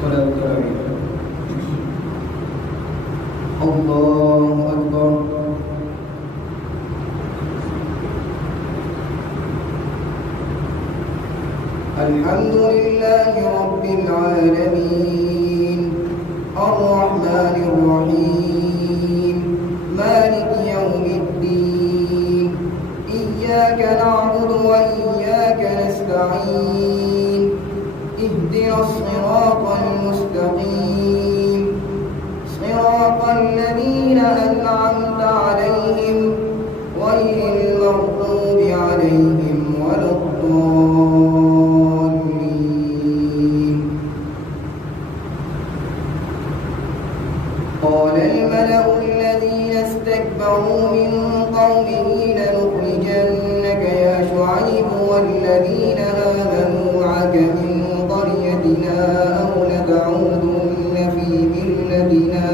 salat tarawih. Allahu Akbar. Alhamdulillahi Rabbil Alamin, Ar-Rahmanir Rahim, Maliki Yawmiddin, Iyyaka na'budu wa iyyaka nasta'in, Ihdinas siratal mustaqim, siratal ladzina an'amta 'alaihim ghairil maghdubi 'alaihim waladdallin. قال الملأ الذين استكبروا من قومه لنخرجنك يا شعيب والذين آمنوا معك من قريتنا أو لتعودن في ملتنا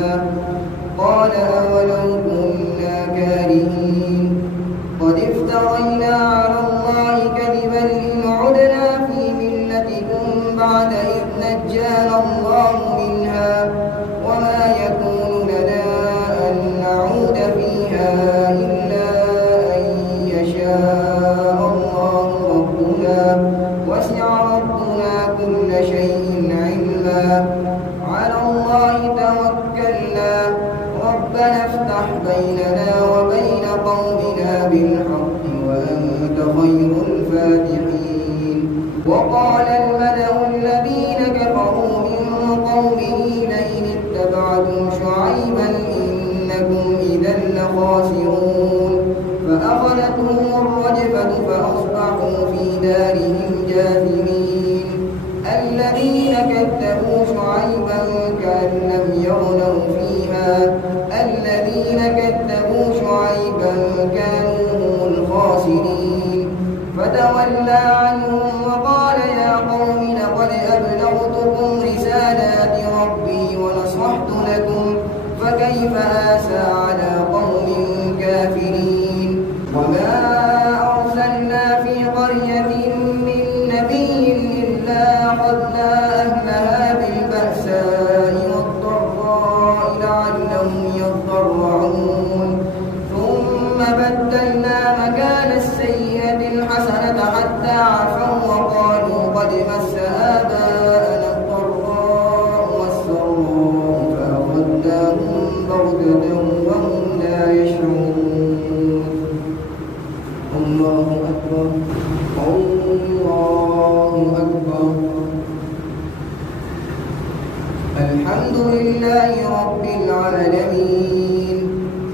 قال أولو كنا كارهين قد افترينا على الله كذبا إن عدنا في ملتكم بعد إذ نجانا الله منها وما يكون لنا أن نعود فيها إلا أن يشاء الله ربنا وسع ربنا كل شيء علما على الله توكلنا ربنا افتح بيننا وبين قومنا بالحق وأنت خير الفاتحين. وقال الملأ الذين كفروا من قومه لئن اتبعتم شعيبا إنكم إذا لخاسرون فأخذتهم الرجفة فأصبحوا في دارهم جاثمين. الذين كذبوا شعيبا كأن لم يغنوا فيها الذين كذبوا شعيبا كانوا هم الخاسرين. فتولى عنهم وقال يا قوم لقد أبلغتكم رسالات ربي ونصحت لكم فكيف آسى على قوم كافرين. وما أرسلنا في قرية من نبي إلا أخذنا أهلها بالبأساء والضراء لعلهم يضرعون ثم بدلنا مكان السيئة الحسنة حتى عفوا وقالوا قد مس آباءنا الضراء والسراء فأخذناهم بغتة وهم لا يشعرون. الله أكبر الله أكبر. الحمد لله رب العالمين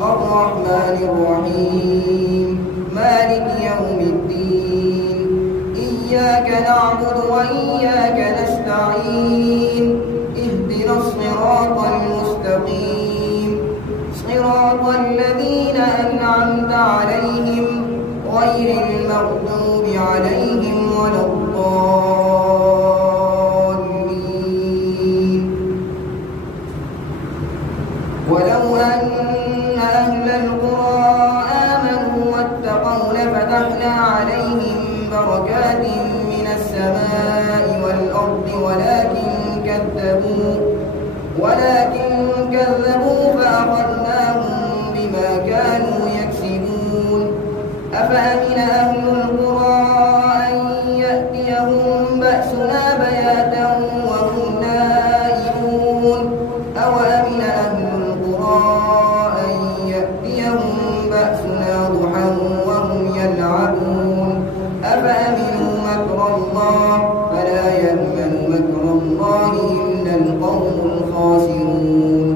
الرحمن الرحيم مالك يوم الدين إياك نعبد وإياك نستعين اهدنا الصراط المستقيم صراط الذين أنعمت عليهم غير المغضوب عليهم ولا الضالين. ولو أن أهل القرى آمنوا واتقوا لفتحنا عليهم بركات من السماء والأرض ولكن كذبوا فأخذناهم بما كانوا يكسبون. أفأمن أهل القرى أن يأتيهم بأسنا بياتا وهم نائمون أوأمن أهل القرى أن يأتيهم بأسنا ضحى وهم يلعبون أفأمنوا مكر الله فلا يأمن مكر الله إلا القوم الخاسرون.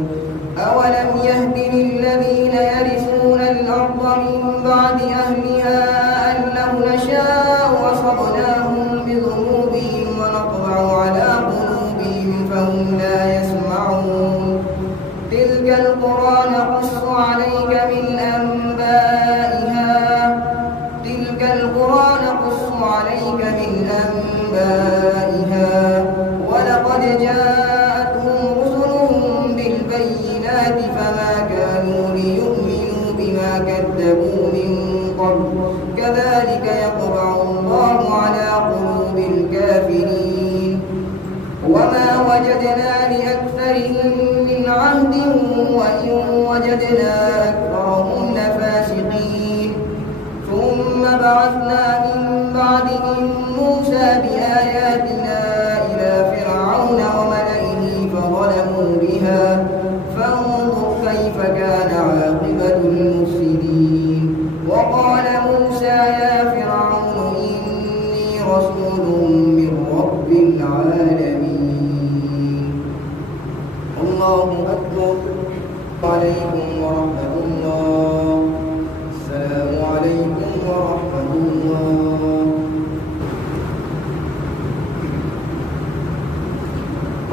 وما وجدنا لأكثرهم من عهد وإن وجدنا أكثرهم لفاسقين ثم بعثنا من بعدهم موسى بآياتنا إلى فرعون وملئه فظلموا بها فانظر كيف كان عاقبة المفسدين وقال موسى يا فرعون إني رسول من رب العالمين. الله أكبر. عليكم ورحمة الله. السلام عليكم ورحمة الله.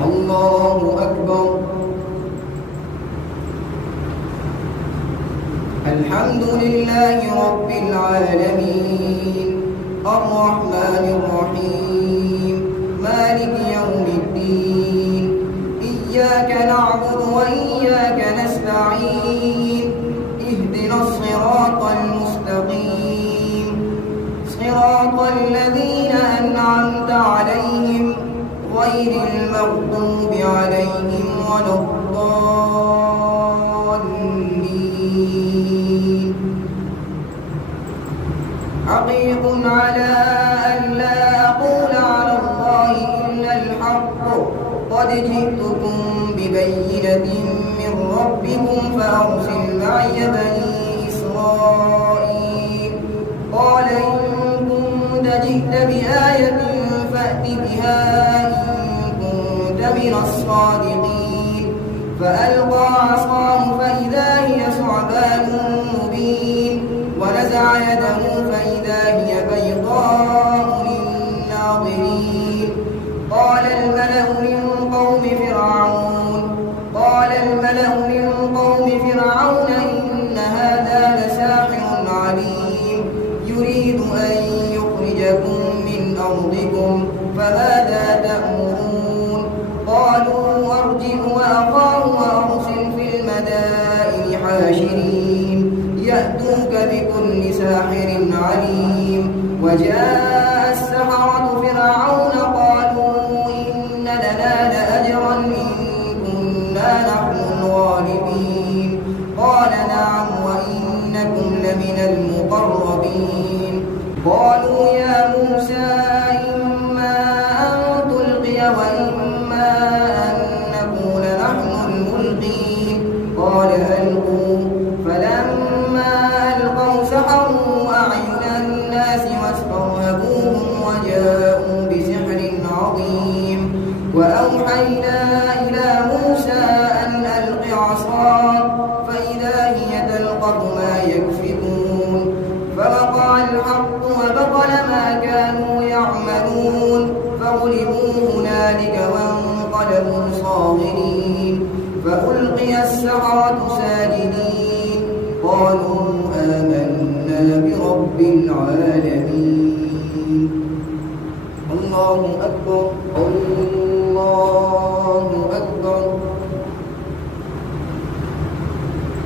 الله أكبر. الحمد لله رب العالمين الرحمن الرحيم مالك يوم الدين إياك نعبد وإياك نستعين اهدنا الصراط المستقيم صراط الذين أنعمت عليهم غير المغضوب عليهم ولا الضالين. حقيق على أن لا أقول على الله إلا الحق قد جئتكم ببينة من ربكم فأرسل معي بني إسرائيل. قال إن كنت جئت بآية فأت بها إن كنت من الصادقين. فألقى عصاه فإذا هي ثعبان مبين ونزع يده فإذا هي بيضاء للناظرين. قال الملأ من قوم فرعون إن هذا لساحر عليم يريد أن يخرجكم من أرضكم فماذا تأمرون. قالوا أرجه وأخاه وأرسل في المدائن حاشرين يأتوك بكل ساحر عليم. وجاء السحرة فرعون قالوا إن لنا لأجرا إن كنا نحن الغالبين. قال نعم وإنكم لمن المقربين. قالوا يا موسى إما أن تلقي وإما أن نكون نحن الملقين. قال ألقوا. فلما ألقوا سحروا أعين الناس واسترهبوهم وجاءوا بسحر عظيم. وأوحينا إلى موسى أن ألق عصاك فإذا هي تلقف ما يكفكون. فوقع الحق وبطل ما كانوا يعملون فغلبوا هنالك وانقلبوا صاغرين. فألقي السحرة ساجدين قالوا آمنا برب العالمين. الله أكبر. الله أكبر.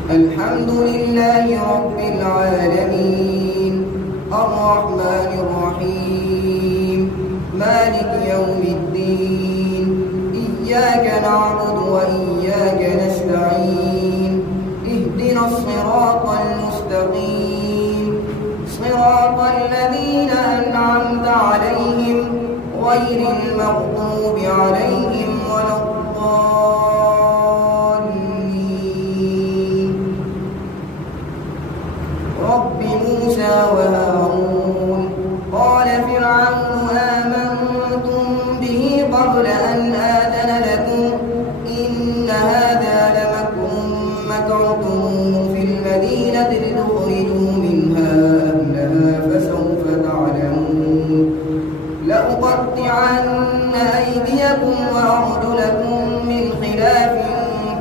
الحمد لله رب العالمين الرحمن الرحيم مالك يوم الدين إياك نعبد وإياك نستعين اهدنا الصراط المستقيم صراط الذين أنعمت عليهم غير المغضوب عليهم ولا الضالين. رب موسى وهارون. قال فرعون آمنتم به قبل أن آذن لكم إن هذا لمكر مكرتم في المدينة لتخرجوا منها أهلها فسوف تعلمون. لأقطعن أيديكم وأرجلكم من خلاف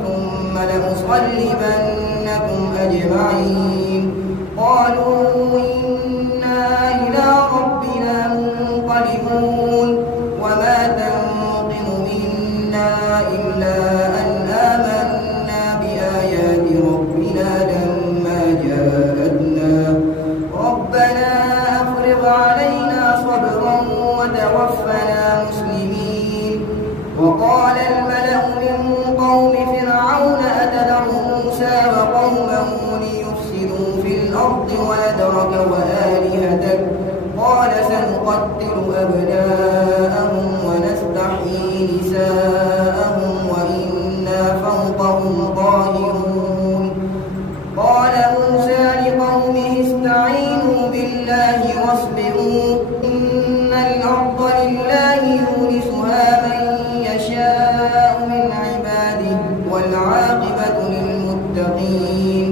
ثم لأصلبنكم أجمعين. قالوا إنا إلى ربنا منقلبون وما تنقم منا إلا أن آمنا بآيات ربنا لما جاءتنا ربنا أفرغ علينا صبرا وتوفنا مسلمين. وقال الملأ من قوم فرعون أتذر موسى وقومه ليفسدوا في الأرض ويذرك وآلهتك قال سنقتل أبناءهم ونستحيي نساءهم وإنا فوقهم قاهرون قال موسى لقومه استعينوا بالله واصبروا إن الأرض لله يورثها من يشاء من عباده والعاقبة للمتقين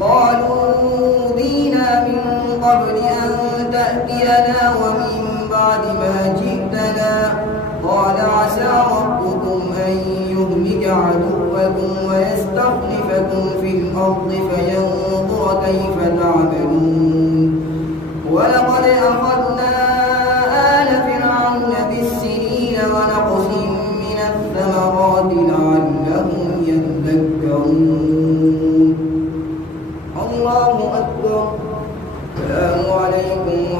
قالوا أوذينا من قبل أن تأتينا ومن بعد ما جئتنا قال عسى ربكم أن يهلك عدوكم ويستخلفكم في الأرض فينظر كيف تعملون ولقد أخذنا آل فرعون بالسنين ونقص من الثمرات لعلهم يذكرون الله أكبر السلام عليكم